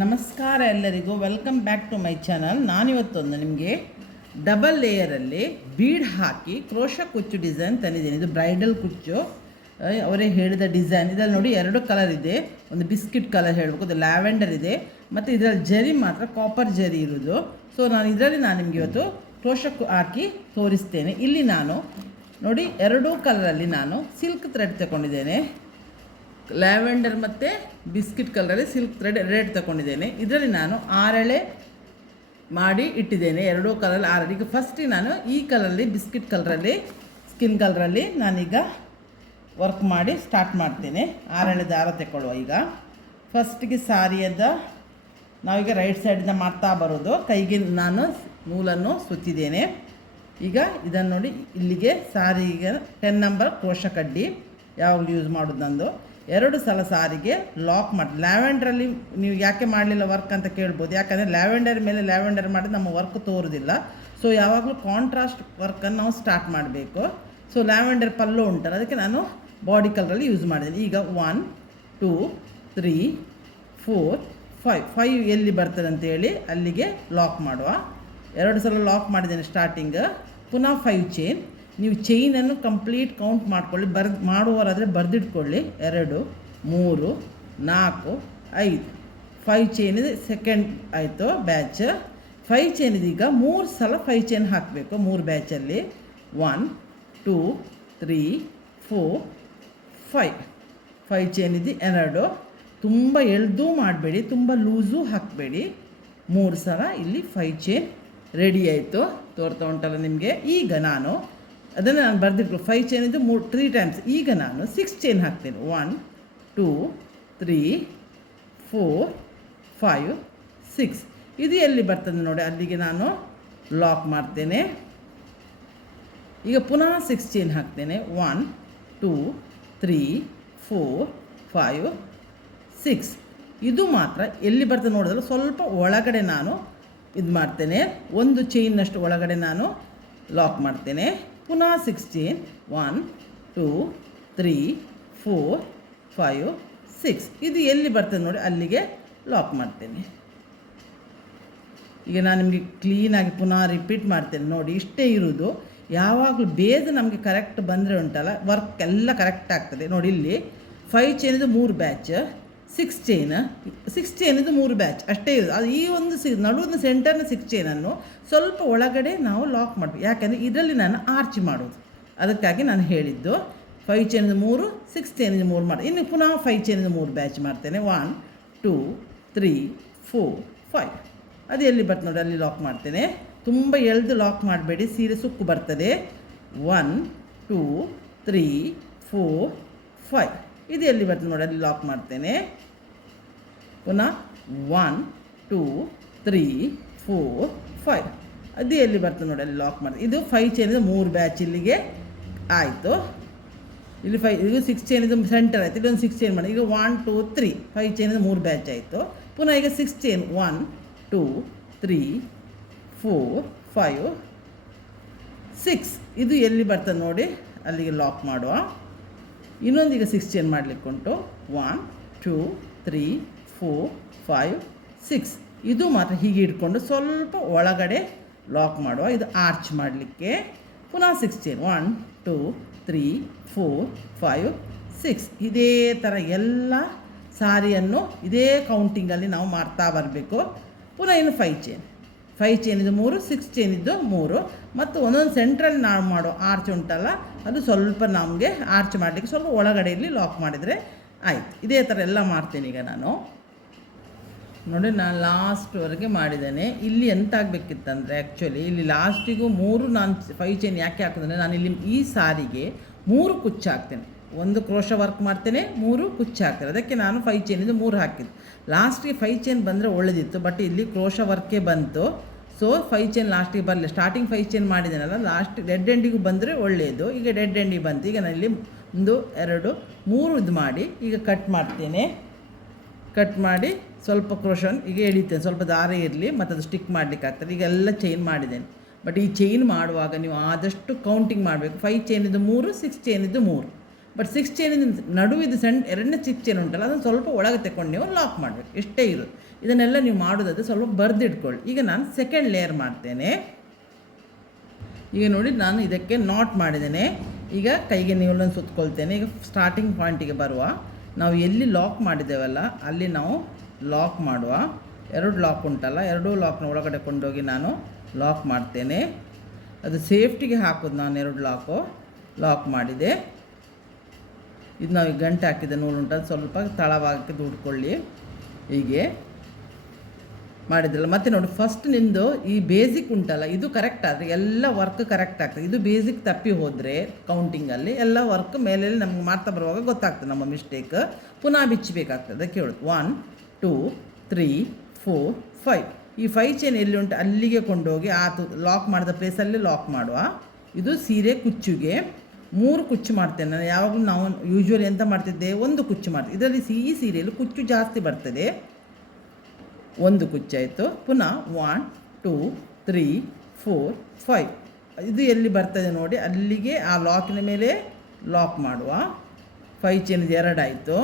ನಮಸ್ಕಾರ ಎಲ್ಲರಿಗೂ, welcome back to my channel. ನಾನಿವತ್ತೊಂದು ನಿಮಗೆ ಡಬಲ್ ಲೇಯರಲ್ಲಿ ಬೀಡ್ ಹಾಕಿ ಕ್ರೋಶ ಕುಚ್ಚು ಡಿಸೈನ್ ತಂದಿದ್ದೀನಿ. ಇದು ಬ್ರೈಡಲ್ ಕುಚ್ಚು, ಅವರೇ ಹೇಳಿದ ಡಿಸೈನ್. ಇದರಲ್ಲಿ ನೋಡಿ 2 ಕಲರ್ ಇದೆ. ಒಂದು ಬಿಸ್ಕಿಟ್ ಕಲರ್ ಹೇಳಬೇಕು, ಅದು ಲ್ಯಾವೆಂಡರ್ ಇದೆ, ಮತ್ತು ಇದರಲ್ಲಿ ಜರಿ ಮಾತ್ರ ಕಾಪರ್ ಜರಿ ಇರೋದು. ಸೊ ಇದರಲ್ಲಿ ನಾನು ನಿಮಗೆ ಇವತ್ತು ಕ್ರೋಶ ಹಾಕಿ ತೋರಿಸ್ತೇನೆ. ಇಲ್ಲಿ ನಾನು ನೋಡಿ 2 ಕಲರಲ್ಲಿ ನಾನು ಸಿಲ್ಕ್ ಥ್ರೆಡ್ ತಗೊಂಡಿದ್ದೇನೆ. ಲ್ಯಾವೆಂಡರ್ ಮತ್ತು ಬಿಸ್ಕಿಟ್ ಕಲರಲ್ಲಿ ಸಿಲ್ಕ್ ಥ್ರೆಡ್ ರೆಡ್ ತಗೊಂಡಿದ್ದೇನೆ. ಇದರಲ್ಲಿ ನಾನು 6 ಎಳೆ ಮಾಡಿ ಇಟ್ಟಿದ್ದೇನೆ. 2 ಕಲರಲ್ಲಿ 6. ಈಗ ಫಸ್ಟಿಗೆ ನಾನು ಈ ಕಲರಲ್ಲಿ ಬಿಸ್ಕಿಟ್ ಕಲರಲ್ಲಿ ಸ್ಕಿನ್ ಕಲರಲ್ಲಿ ನಾನೀಗ ವರ್ಕ್ ಮಾಡಿ ಸ್ಟಾರ್ಟ್ ಮಾಡ್ತೇನೆ. 6 ಎಳೆ ದಾರ ತಗೊಳ್ಳುವ. ಈಗ ಫಸ್ಟಿಗೆ ಸಾರಿಯದ ನಾವೀಗ ರೈಟ್ ಸೈಡಿಂದ ಮಾಡ್ತಾ ಬರೋದು. ಕೈಗೆ ನಾನು ನೂಲನ್ನು ಸುತ್ತಿದ್ದೇನೆ. ಈಗ ಇದನ್ನು ನೋಡಿ, ಇಲ್ಲಿಗೆ ಸಾರಿಗೆ 10 ನಂಬರ್ ಕ್ರೋಶ ಕಡ್ಡಿ ಯಾವಾಗಲೂ ಯೂಸ್ ಮಾಡೋದು. ನಂದು 2 ಸಲ ಸಾರಿಗೆ ಲಾಕ್ ಮಾಡಿ. ಲ್ಯಾವೆಂಡ್ರಲ್ಲಿ ನೀವು ಯಾಕೆ ಮಾಡಲಿಲ್ಲ ವರ್ಕ್ ಅಂತ ಕೇಳ್ಬೋದು. ಯಾಕಂದರೆ ಲ್ಯಾವೆಂಡರ್ ಮೇಲೆ ಲ್ಯಾವೆಂಡರ್ ಮಾಡಿದ್ರೆ ನಮ್ಮ ವರ್ಕ್ ತೋರೋದಿಲ್ಲ. ಸೊ ಯಾವಾಗಲೂ ಕಾಂಟ್ರಾಸ್ಟ್ ವರ್ಕನ್ನು ನಾವು ಸ್ಟಾರ್ಟ್ ಮಾಡಬೇಕು. ಸೊ ಲ್ಯಾವೆಂಡರ್ ಪಲ್ಲು ಉಂಟಲ್ಲ, ಅದಕ್ಕೆ ನಾನು ಬಾಡಿ ಕಲರಲ್ಲಿ ಯೂಸ್ ಮಾಡಿದ್ದೀನಿ. ಈಗ 1 2 3 4 5 ಎಲ್ಲಿ ಬರ್ತದೆ ಅಂತೇಳಿ ಅಲ್ಲಿಗೆ ಲಾಕ್ ಮಾಡುವ. 2 ಸಲ ಲಾಕ್ ಮಾಡಿದ್ದೇನೆ ಸ್ಟಾರ್ಟಿಂಗ್. ಪುನಃ 5 ಚೈನ್. ನೀವು ಚೈನನ್ನು ಕಂಪ್ಲೀಟ್ ಕೌಂಟ್ ಮಾಡ್ಕೊಳ್ಳಿ. ಮಾಡುವವರಾದರೆ ಬರೆದಿಟ್ಕೊಳ್ಳಿ. 2 3 4 5 5 ಚೈನ್ ಇದೆ. ಸೆಕೆಂಡ್ ಆಯಿತು ಬ್ಯಾಚ್. 5 ಚೈನ್ ಇದೀಗ 3 ಸಲ 5 ಚೈನ್ ಹಾಕಬೇಕು 3 ಬ್ಯಾಚಲ್ಲಿ. 1 2 3 4 5 ಚೈನ್ ಇದೆ. 2 ತುಂಬ ಎಳೆದು ಮಾಡಬೇಡಿ, ತುಂಬ ಲೂಸು ಹಾಕಬೇಡಿ. 3 ಸಲ ಇಲ್ಲಿ 5 ಚೈನ್ ರೆಡಿ ಆಯಿತು. ತೋರ್ತಾ ಉಂಟಲ್ಲ ನಿಮಗೆ. ಈಗ ಅದನ್ನು ನಾನು ಬರೆದಿಟ್ಟು 5 ಚೈನ್ ಇದು 3 ಟೈಮ್ಸ್. ಈಗ ನಾನು 6 ಚೈನ್ ಹಾಕ್ತೇನೆ. 1 2 3 4 5 6. ಇದು ಎಲ್ಲಿ ಬರ್ತದೆ ನೋಡಿ, ಅಲ್ಲಿಗೆ ನಾನು ಲಾಕ್ ಮಾಡ್ತೇನೆ. ಈಗ ಪುನಃ 6 ಚೈನ್ ಹಾಕ್ತೇನೆ. 1 2 3 4 5 6. ಇದು ಮಾತ್ರ ಎಲ್ಲಿ ಬರ್ತದೆ ನೋಡಿದ್ರೆ ಸ್ವಲ್ಪ ಒಳಗಡೆ ನಾನು ಇದು ಮಾಡ್ತೇನೆ. 1 ಚೈನ್ನಷ್ಟು ಒಳಗಡೆ ನಾನು ಲಾಕ್ ಮಾಡ್ತೇನೆ. ಪುನಃ 6 ಚೈನ್. 1 2 3 4 5 6. ಇದು ಎಲ್ಲಿ ಬರ್ತದೆ ನೋಡಿ ಅಲ್ಲಿಗೆ ಲಾಕ್ ಮಾಡ್ತೇನೆ. ಈಗ ನಾನು ನಿಮಗೆ ಕ್ಲೀನಾಗಿ ಪುನಃ ರಿಪೀಟ್ ಮಾಡ್ತೇನೆ. ನೋಡಿ, ಇಷ್ಟೇ ಇರುವುದು. ಯಾವಾಗಲೂ ಬೇಸ್ ನಮಗೆ ಕರೆಕ್ಟ್ ಬಂದರೆ ಉಂಟಲ್ಲ, ವರ್ಕ್ ಎಲ್ಲ ಕರೆಕ್ಟ್ ಆಗ್ತದೆ. ನೋಡಿ, ಇಲ್ಲಿ 5 ಚೈನಿದು 3 ಬ್ಯಾಚ್, 6 ಚೈನಿದು 3 ಬ್ಯಾಚ್ ಅಷ್ಟೇ ಇರೋದು. ಅದು ಈ ಒಂದು ನಡುವಿನ ಸೆಂಟರ್ನ 6 ಚೈನನ್ನು ಸ್ವಲ್ಪ ಒಳಗಡೆ ನಾವು ಲಾಕ್ ಮಾಡಬೇಕು. ಯಾಕೆಂದರೆ ಇದರಲ್ಲಿ ನಾನು ಆರ್ಚ್ ಮಾಡೋದು, ಅದಕ್ಕಾಗಿ ನಾನು ಹೇಳಿದ್ದು. 5 ಚೈನಿದು 3 6 ಚೈನಿದು 3 ಮಾಡಿ. ಇನ್ನು ಪುನಃ 5 ಚೈನಿದು 3 ಬ್ಯಾಚ್ ಮಾಡ್ತೇನೆ. 1 2 3 4 5. ಅದು ಎಲ್ಲಿ ಬರ್ತದೆ ನೋಡಿ ಅಲ್ಲಿ ಲಾಕ್ ಮಾಡ್ತೇನೆ. ತುಂಬ ಎಳೆದು ಲಾಕ್ ಮಾಡಬೇಡಿ, ಸೀರೆ ಸುಕ್ಕು ಬರ್ತದೆ. 1 2 3 4 5. ಇದು ಎಲ್ಲಿ ಬರ್ತದೆ ನೋಡಿ ಅಲ್ಲಿ ಲಾಕ್ ಮಾಡ್ತೇನೆ. ಪುನಃ 1 2 3 4 5. ಅದು ಎಲ್ಲಿ ಬರ್ತದೆ ನೋಡಿ ಅಲ್ಲಿ ಲಾಕ್ ಮಾಡ್ತೀನಿ. ಇದು 5 ಚೈನಿದು 3 ಬ್ಯಾಚ್ ಇಲ್ಲಿಗೆ ಆಯಿತು. ಇಲ್ಲಿ 5 ಇದು 6 ಚೈನಿದು ಸೆಂಟರ್ ಆಯಿತು. ಇಲ್ಲೊಂದು 6 ಚೈನ್ ಮಾಡಿ. ಈಗ 1 2 3 5 ಚೈನಿದು 3 ಬ್ಯಾಚ್ ಆಯಿತು. ಪುನಃ ಈಗ 6 ಚೈನ್. 1 2 3 4 5 6. ಇದು ಎಲ್ಲಿ ಬರ್ತದೆ ನೋಡಿ ಅಲ್ಲಿಗೆ ಲಾಕ್ ಮಾಡುವ. ಇನ್ನೊಂದೀಗ 6 ಚೈನ್ ಮಾಡಲಿಕ್ಕೆ ಉಂಟು. 1 2 3 4 5 6. ಇದು ಮಾತ್ರ ಹೀಗೆ ಇಟ್ಕೊಂಡು ಸ್ವಲ್ಪ ಒಳಗಡೆ ಲಾಕ್ ಮಾಡುವ. ಇದು ಆರ್ಚ್ ಮಾಡಲಿಕ್ಕೆ. ಪುನಃ 6 ಚೈನ್. 1 2 3 4 5 6. ಇದೇ ಥರ ಎಲ್ಲ ಸಾರಿಯನ್ನು ಇದೇ ಕೌಂಟಿಂಗಲ್ಲಿ ನಾವು ಮಾಡ್ತಾ ಬರಬೇಕು. ಪುನಃ ಇನ್ನು 5 ಚೈನ್. 5 ಚೈನಿದ್ದು 3 6 ಚೈನಿದ್ದು 3. ಮತ್ತು ಒಂದೊಂದು ಸೆಂಟ್ರಲ್ಲಿ ನಾವು ಮಾಡೋ ಆರ್ಚ್ ಉಂಟಲ್ಲ, ಅದು ಸ್ವಲ್ಪ ನಮಗೆ ಆರ್ಚ್ ಮಾಡಲಿಕ್ಕೆ ಸ್ವಲ್ಪ ಒಳಗಡೆಯಲ್ಲಿ ಲಾಕ್ ಮಾಡಿದರೆ ಆಯಿತು. ಇದೇ ಥರ ಎಲ್ಲ ಮಾಡ್ತೇನೆ. ಈಗ ನಾನು ನೋಡಿ, ನಾನು ಲಾಸ್ಟ್ವರೆಗೆ ಮಾಡಿದ್ದೇನೆ. ಇಲ್ಲಿ ಎಂತ ಆಗಬೇಕಿತ್ತಂದರೆ ಆ್ಯಕ್ಚುಲಿ ಇಲ್ಲಿ ಲಾಸ್ಟಿಗೂ 3 ನಾನು 5 ಚೈನ್ ಯಾಕೆ ಹಾಕಿದ್ರೆ, ನಾನು ಇಲ್ಲಿ ಈ ಸಾರಿಗೆ 3 ಕುಚ್ಚು ಹಾಕ್ತೇನೆ. 1 ಕ್ರೋಶ ವರ್ಕ್ ಮಾಡ್ತೇನೆ, 3 ಕುಚ್ಚು ಹಾಕ್ತೇನೆ. ಅದಕ್ಕೆ ನಾನು 5 ಚೈನಿಂದ 3 ಹಾಕಿದ್ದು. ಲಾಸ್ಟಿಗೆ 5 ಚೈನ್ ಬಂದರೆ ಒಳ್ಳೆದಿತ್ತು, ಬಟ್ ಇಲ್ಲಿ ಕ್ರೋಶ ವರ್ಕೇ ಬಂತು. ಸೊ 5 ಚೈನ್ ಲಾಸ್ಟಿಗೆ ಬರಲಿಲ್ಲ. ಸ್ಟಾರ್ಟಿಂಗ್ 5 ಚೈನ್ ಮಾಡಿದ್ದೇನಲ್ಲ, ಲಾಸ್ಟ್ ಡೆಡ್ ಎಂಡಿಗೂ ಬಂದರೆ ಒಳ್ಳೆಯದು. ಈಗ ಡೆಡ್ ಎಂಡಿಗೆ ಬಂತು. ಈಗ ನಾನು ಇಲ್ಲಿ 1 2 3 ಇದು ಮಾಡಿ ಈಗ ಕಟ್ ಮಾಡ್ತೇನೆ. ಕಟ್ ಮಾಡಿ ಸ್ವಲ್ಪ ಕ್ರೋಶನ್ ಈಗ ಎಳಿತೇನೆ. ಸ್ವಲ್ಪ ದಾರ ಇರಲಿ ಮತ್ತು ಅದು ಸ್ಟಿಕ್ ಮಾಡಲಿಕ್ಕೆ ಆಗ್ತದೆ. ಈಗ ಎಲ್ಲ ಚೈನ್ ಮಾಡಿದ್ದೇನೆ. ಬಟ್ ಈ ಚೈನ್ ಮಾಡುವಾಗ ನೀವು ಆದಷ್ಟು ಕೌಂಟಿಂಗ್ ಮಾಡಬೇಕು. 5 ಚೈನಿದ್ದು 3 6 ಚೈನಿದ್ದು 3 ಬಟ್ 6 ಚೈನಿಂದ ನಡುವಿದ್ದು ಎರಡನೇ ಚಿಕ್ಕ ಚೈನ್ ಉಂಟಲ್ಲ ಅದನ್ನು ಸ್ವಲ್ಪ ಒಳಗೆ ತಗೊಂಡು ನೀವು ಲಾಕ್ ಮಾಡಬೇಕು, ಎಷ್ಟೇ ಇರೋದು. ಇದನ್ನೆಲ್ಲ ನೀವು ಮಾಡೋದಾದರೆ ಸ್ವಲ್ಪ ಬರೆದಿಟ್ಕೊಳ್ಳಿ. ಈಗ ನಾನು ಸೆಕೆಂಡ್ ಲೇಯರ್ ಮಾಡ್ತೇನೆ. ಈಗ ನೋಡಿ ನಾನು ಇದಕ್ಕೆ ನಾಟ್ ಮಾಡಿದ್ದೇನೆ. ಈಗ ಕೈಗೆ ನೀವಲ್ಲನ್ನು ಸುತ್ಕೊಳ್ತೇನೆ. ಈಗ ಸ್ಟಾರ್ಟಿಂಗ್ ಪಾಯಿಂಟಿಗೆ ಬರುವ, ನಾವು ಎಲ್ಲಿ ಲಾಕ್ ಮಾಡಿದ್ದೇವಲ್ಲ ಅಲ್ಲಿ ನಾವು ಲಾಕ್ ಮಾಡುವ. 2 ಲಾಕ್ ಉಂಟಲ್ಲ, 2 ಲಾಕ್ನ ಒಳಗಡೆ ಕೊಂಡೋಗಿ ನಾನು ಲಾಕ್ ಮಾಡ್ತೇನೆ. ಅದು ಸೇಫ್ಟಿಗೆ ಹಾಕೋದು ನಾನು 2 ಲಾಕ್ ಮಾಡಿದೆ. ಇದು ನಾವು ಗಂಟೆ ಹಾಕಿದ ನೂಲು ಉಂಟಲ್ಲ, ಸ್ವಲ್ಪ ತಳಭಾಗಕ್ಕೆ ದೂಡ್ಕೊಳ್ಳಿ. ಹೀಗೆ ಮಾಡಿದ್ರಲ್ಲ. ಮತ್ತು ನೋಡಿ ಫಸ್ಟ್ ನಿಮ್ಮದು ಈ ಬೇಸಿಕ್ ಉಂಟಲ್ಲ ಇದು ಕರೆಕ್ಟ್ ಆದರೆ ಎಲ್ಲ ವರ್ಕ್ ಕರೆಕ್ಟ್ ಆಗ್ತದೆ. ಇದು ಬೇಸಿಕ್ ತಪ್ಪಿ ಹೋದರೆ ಕೌಂಟಿಂಗಲ್ಲಿ ಎಲ್ಲ ವರ್ಕ್ ಮೇಲೆ ನಮ್ಗೆ ಮಾಡ್ತಾ ಬರುವಾಗ ಗೊತ್ತಾಗ್ತದೆ ನಮ್ಮ ಮಿಸ್ಟೇಕ್. ಪುನಃ ಬಿಚ್ಚಬೇಕಾಗ್ತದೆ. ಅದಕ್ಕೆ ಹೇಳೋದು 1 2 3 4 5. ಈ 5 ಚೈನ್ ಎಲ್ಲಿ ಉಂಟು ಅಲ್ಲಿಗೆ ಕೊಂಡೋಗಿ ಲಾಕ್ ಮಾಡಿದ ಪ್ಲೇಸಲ್ಲಿ ಲಾಕ್ ಮಾಡುವ. ಇದು ಸೀರೆ ಕುಚ್ಚುಗೆ 3 ಕುಚ್ಚು ಮಾಡ್ತೇನೆ ನಾನು. ಯಾವಾಗಲೂ ನಾವು ಯೂಶ್ವಲಿ ಎಂತ ಮಾಡ್ತಿದ್ದೆ, 1 ಕುಚ್ಚು ಮಾಡ್ತೀವಿ. ಇದರಲ್ಲಿ ಈ ಸೀರೆಯಲ್ಲಿ ಕುಚ್ಚು ಜಾಸ್ತಿ ಬರ್ತದೆ. 1 ಕುಚ್ಚಾಯಿತು. ಪುನಃ 1 2 3 4 5. ಇದು ಎಲ್ಲಿ ಬರ್ತದೆ ನೋಡಿ ಅಲ್ಲಿಗೆ ಆ ಲಾಕಿನ ಮೇಲೆ ಲಾಕ್ ಮಾಡುವ. 5 ಚೈನ್ 2 ಆಯಿತು.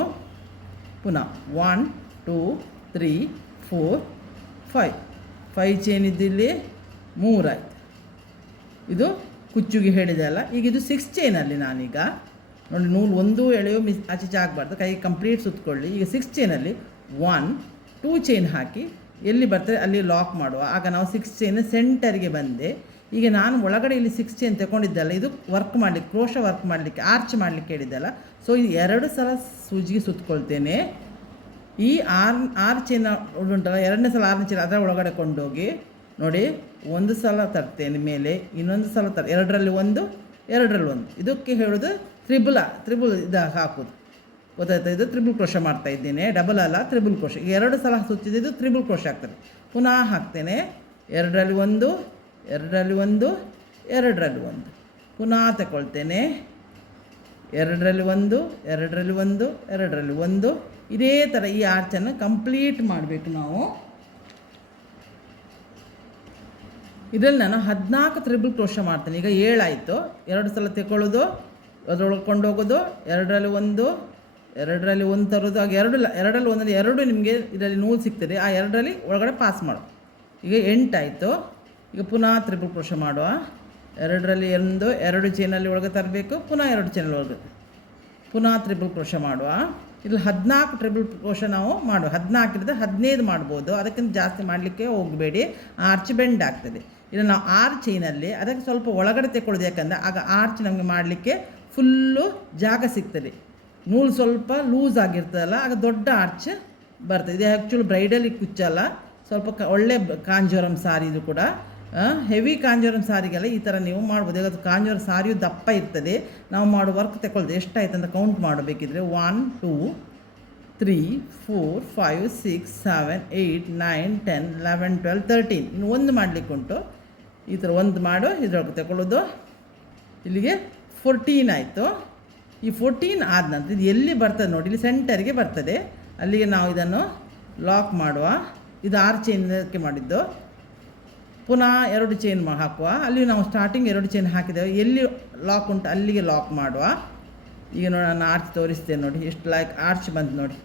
ಪುನಃ 1 2 3 4 5. 5 ಚೈನ್ ಇದ್ದಿಲ್ಲಿ 3 ಆಯಿತು. ಇದು ಕುಚ್ಚುಗೆ ಹೇಳಿದೆ ಅಲ್ಲ. ಈಗ ಇದು 6 ಚೈನಲ್ಲಿ ನಾನೀಗ ನೋಡಿ ನೂಲು ಒಂದು ಎಳೆಯೋ ಆಚೆ ಆಗಬಾರ್ದು, ಕೈ ಕಂಪ್ಲೀಟ್ ಸುತ್ತಕೊಳ್ಳಿ. ಈಗ 6 ಚೈನಲ್ಲಿ 1 2 ಚೈನ್ ಹಾಕಿ ಎಲ್ಲಿ ಬರ್ತದೆ ಅಲ್ಲಿ ಲಾಕ್ ಮಾಡುವ. ಆಗ ನಾವು 6 ಚೈನ್ ಸೆಂಟರ್ಗೆ ಬಂದೆ. ಈಗ ನಾನು ಒಳಗಡೆ ಇಲ್ಲಿ 6 ಚೈನ್ ತಗೊಂಡಿದ್ದಲ್ಲ, ಇದು ವರ್ಕ್ ಮಾಡಲಿಕ್ಕೆ ಕ್ರೋಶ ವರ್ಕ್ ಮಾಡಲಿಕ್ಕೆ ಆರ್ಚ್ ಮಾಡಲಿಕ್ಕೆ ಹೇಳಿದ್ದಲ್ಲ. ಸೊ ಇದು 2 ಸಲ ಸೂಜಿಗೆ ಸುತ್ತಕೊಳ್ತೇನೆ. ಈ 6 ಚೈನ್ ಉಂಟಲ್ಲ, 2ನೇ ಸಲ 6ನೇ ಚೈನ್ ಅದರ ಒಳಗಡೆ ಕೊಂಡೋಗಿ ನೋಡಿ 1 ಸಲ ತರ್ತೇನೆ ಮೇಲೆ, ಇನ್ನೊಂದು ಸಲ 2ರಲ್ಲಿ 1 2ರಲ್ಲಿ 1. ಇದಕ್ಕೆ ಹೇಳೋದು ತ್ರಿಬಲ್ ಇದು ಹಾಕೋದು. ಗೊತ್ತಾಯ್ತಾ? ಇದು ತ್ರಿಬಲ್ ಕ್ರೋಶ ಮಾಡ್ತಾ ಇದ್ದೇನೆ, ಡಬಲ್ ಅಲ್ಲ ತ್ರಿಬಲ್ ಕ್ರೋಶ. 2 ಸಲ ಸುತ್ತಿದ್ದು ತ್ರಿಬಲ್ ಕ್ರೋಶ ಆಗ್ತದೆ. ಪುನಃ ಹಾಕ್ತೇನೆ. 2ರಲ್ಲಿ 1 2ರಲ್ಲಿ 1 2ರಲ್ಲಿ 1. ಪುನಃ ತಗೊಳ್ತೇನೆ. 2ರಲ್ಲಿ 1 2ರಲ್ಲಿ 1 2ರಲ್ಲಿ 1. ಇದೇ ಥರ ಈ ಆರ್ಚನ್ನು ಕಂಪ್ಲೀಟ್ ಮಾಡಬೇಕು ನಾವು. ಇದರಲ್ಲಿ ನಾನು 14 ತ್ರಿಬಲ್ ಕ್ರೋಶ ಮಾಡ್ತೇನೆ. ಈಗ 7 ಆಯಿತು. 2 ಸಲ ತಗೊಳ್ಳೋದು, ಅದರೊಳಗೆ ಕೊಂಡೋಗೋದು, 2ರಲ್ಲಿ 1 2ರಲ್ಲಿ 1 ತರೋದು. ಆಗ 2ರಲ್ಲಿ 1 2 ನಿಮಗೆ ಇದರಲ್ಲಿ ನೂಲು ಸಿಗ್ತದೆ. ಆ 2ರಲ್ಲಿ ಒಳಗಡೆ ಪಾಸ್ ಮಾಡು. ಈಗ 8 ಆಯಿತು. ಈಗ ಪುನಃ ತ್ರಿಬಲ್ ಕ್ರೋಶ ಮಾಡುವ. 2ರಲ್ಲಿ 1 2 ಚೈನಲ್ಲಿ ಒಳಗೆ ತರಬೇಕು. ಪುನಃ 2 ಚೈನಲ್ಲಿ ಒಳಗೆ ಪುನಃ ತ್ರಿಬಲ್ ಕ್ರೋಶ ಮಾಡುವ. ಇಲ್ಲಿ 14 ಟ್ರಿಬಲ್ ಕ್ರೋಶ ನಾವು ಮಾಡುವ. 14 ಇದ್ದರೆ 15 ಮಾಡ್ಬೋದು, ಅದಕ್ಕಿಂತ ಜಾಸ್ತಿ ಮಾಡಲಿಕ್ಕೆ ಹೋಗಬೇಡಿ, ಆರ್ಚ್ ಬೆಂಡ್ ಆಗ್ತದೆ. ಇಲ್ಲ ನಾವು 6 ಚೈನಲ್ಲಿ ಅದಕ್ಕೆ ಸ್ವಲ್ಪ ಒಳಗಡೆ ತೆಕ್ಕೊಳ್ಳೋದು, ಯಾಕಂದರೆ ಆಗ ಆರ್ಚ್ ನಮಗೆ ಮಾಡಲಿಕ್ಕೆ ಫುಲ್ಲು ಜಾಗ ಸಿಗ್ತದೆ. ನೂಲು ಸ್ವಲ್ಪ ಲೂಸ್ ಆಗಿರ್ತದಲ್ಲ, ಆಗ ದೊಡ್ಡ ಆರ್ಚ್ ಬರ್ತದೆ. ಇದು ಆ್ಯಕ್ಚುಲಿ ಬ್ರೈಡಲಿಗೆ ಕುಚ್ಚಲ್ಲ, ಸ್ವಲ್ಪ ಒಳ್ಳೆ ಕಾಂಜೋರಮ್ ಸಾರಿ. ಇದು ಕೂಡ ಹೆವಿ ಕಾಂಜೋರಮ್ ಸಾರಿಗೆಲ್ಲ ಈ ಥರ ನೀವು ಮಾಡ್ಬೋದು. ಈಗ ಕಾಂಜೋರಮ್ ಸಾರಿಯು ದಪ್ಪ ಇರ್ತದೆ. ನಾವು ಮಾಡೋ ವರ್ಕ್ ತಗೊಳ್ತದೆ ಎಷ್ಟಾಯ್ತು ಅಂತ ಕೌಂಟ್ ಮಾಡಬೇಕಿದ್ರೆ 1 2 3 4 5 6 7 8 9 10 11 12 13. ಇನ್ನು 1 ಮಾಡಲಿಕ್ಕೆ ಉಂಟು. ಈ ಥರ 1 ಮಾಡು, ಇದ್ರೊಳಗೆ ತಗೊಳ್ಳೋದು. ಇಲ್ಲಿಗೆ 14 ಆಯಿತು. ಈ 14 ಆದ ನಂತರ ಇದು ಎಲ್ಲಿ ಬರ್ತದೆ ನೋಡಿ, ಇಲ್ಲಿ ಸೆಂಟರ್ಗೆ ಬರ್ತದೆ. ಅಲ್ಲಿಗೆ ನಾವು ಇದನ್ನು ಲಾಕ್ ಮಾಡುವ. ಇದು 6 ಚೈನ್ಗೆ ಮಾಡಿದ್ದು. ಪುನಃ 2 ಚೈನ್ ಹಾಕುವ. ಅಲ್ಲಿ ನಾವು ಸ್ಟಾರ್ಟಿಂಗ್ 2 ಚೈನ್ ಹಾಕಿದ್ದೇವೆ. ಎಲ್ಲಿ ಲಾಕ್ ಉಂಟು ಅಲ್ಲಿಗೆ ಲಾಕ್ ಮಾಡುವ. ಈಗ ನೋಡಿ ನಾನು ಆರ್ಚ್ ತೋರಿಸ್ತೇನೆ ನೋಡಿ, ಎಷ್ಟು ಆರ್ಚ್ ಬಂತು ನೋಡಿ.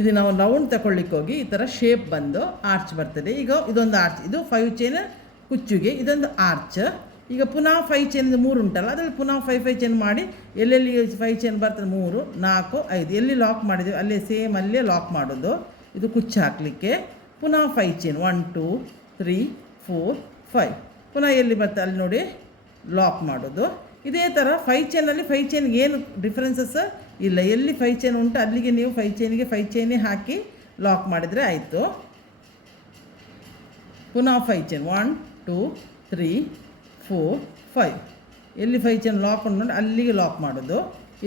ಇದು ನಾವು ರೌಂಡ್ ತಗೊಳ್ಳಿಕ್ಕೆ ಹೋಗಿ ಈ ಥರ ಶೇಪ್ ಬಂದು ಆರ್ಚ್ ಬರ್ತದೆ. ಈಗ ಇದೊಂದು ಆರ್ಚ್, ಇದು 5 ಚೈನ್ ಕುಚ್ಚುಗೆ ಇದೊಂದು ಆರ್ಚ್. ಈಗ ಪುನಃ 5 ಚೈನ್ 3 ಉಂಟಲ್ಲ, ಅದರಲ್ಲಿ ಪುನಃ 5 ಚೈನ್ ಮಾಡಿ ಎಲ್ಲೆಲ್ಲಿ 5 ಚೈನ್ ಬರ್ತದೆ 3 4 5 ಎಲ್ಲಿ ಲಾಕ್ ಮಾಡಿದ್ದೇವೆ ಅಲ್ಲೇ ಸೇಮ್ ಅಲ್ಲೇ ಲಾಕ್ ಮಾಡೋದು. ಇದು ಕುಚ್ಚು ಹಾಕಲಿಕ್ಕೆ ಪುನಃ 5 ಚೈನ್ 1 2 3 4 5. ಪುನಃ ಎಲ್ಲಿ ಬರ್ತದೆ ಅಲ್ಲಿ ನೋಡಿ ಲಾಕ್ ಮಾಡೋದು. ಇದೇ ಥರ 5 ಚೈನಲ್ಲಿ 5 ಚೈನ್ಗೆ ಏನು ಡಿಫ್ರೆನ್ಸಸ್ ಇಲ್ಲ. ಎಲ್ಲಿ 5 ಚೈನ್ ಉಂಟು ಅಲ್ಲಿಗೆ ನೀವು 5 ಚೈನಿಗೆ 5 ಚೈನೇ ಹಾಕಿ ಲಾಕ್ ಮಾಡಿದರೆ ಆಯಿತು. ಪುನಃ 5 ಚೈನ್ 1 2 3 4 5. ಎಲ್ಲಿ 5 ಚೈನ್ ಲಾಕ್ ಉಂಟು ಅಲ್ಲಿಗೆ ಲಾಕ್ ಮಾಡೋದು.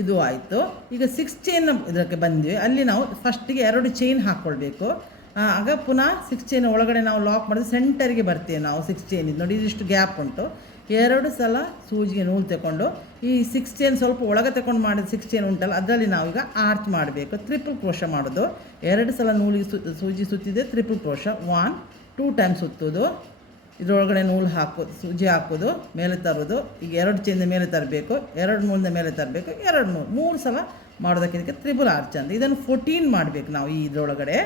ಇದು ಆಯಿತು. ಈಗ 6 ಚೈನ್ ಇದಕ್ಕೆ ಬಂದ್ವಿ. ಅಲ್ಲಿ ನಾವು ಫಸ್ಟಿಗೆ 2 ಚೈನ್ ಹಾಕ್ಕೊಳ್ಬೇಕು. ಆಗ ಪುನಃ 6 ಚೈನ್ ಒಳಗಡೆ ನಾವು ಲಾಕ್ ಮಾಡಿದ್ರೆ ಸೆಂಟರ್ಗೆ ಬರ್ತೀವಿ ನಾವು. 6 ಚೈನ್ ಇದು ನೋಡಿ, ಇದಿಷ್ಟು ಗ್ಯಾಪ್ ಉಂಟು. 2 ಸಲ ಸೂಜಿಗೆ ನೂಲು ತಗೊಂಡು ಈ 6 ಚೈನ್ ಸ್ವಲ್ಪ ಒಳಗೆ ತಗೊಂಡು ಮಾಡಿದ 6 ಚೈನ್ ಉಂಟಲ್ಲ ಅದರಲ್ಲಿ ನಾವೀಗ ಆರ್ಚ್ ಮಾಡಬೇಕು. ಟ್ರಿಪಲ್ ಕ್ರೋಶ ಮಾಡೋದು. 2 ಸಲ ನೂಲಿಗೆ ಸೂಜಿ ಸುತ್ತಿದೆ, ಟ್ರಿಪಲ್ ಕ್ರೋಶ 1 2 ಟೈಮ್ ಸುತ್ತೋದು. ಇದರೊಳಗಡೆ ನೂಲು ಹಾಕೋದು, ಸೂಜಿ ಹಾಕೋದು, ಮೇಲೆ ತರೋದು. ಈಗ 2 ಚೈನಿಂದ ಮೇಲೆ ತರಬೇಕು, 2 ನೂಲಿಂದ ಮೇಲೆ ತರಬೇಕು, 2 ನೂಲು, 3 ಸಲ ಮಾಡೋದಕ್ಕೆ ಇದಕ್ಕೆ ತ್ರಿಬಲ್ ಆರ್ಚ್ ಅಂತ. ಇದನ್ನು 14 ಮಾಡಬೇಕು ನಾವು ಇದರೊಳಗಡೆ.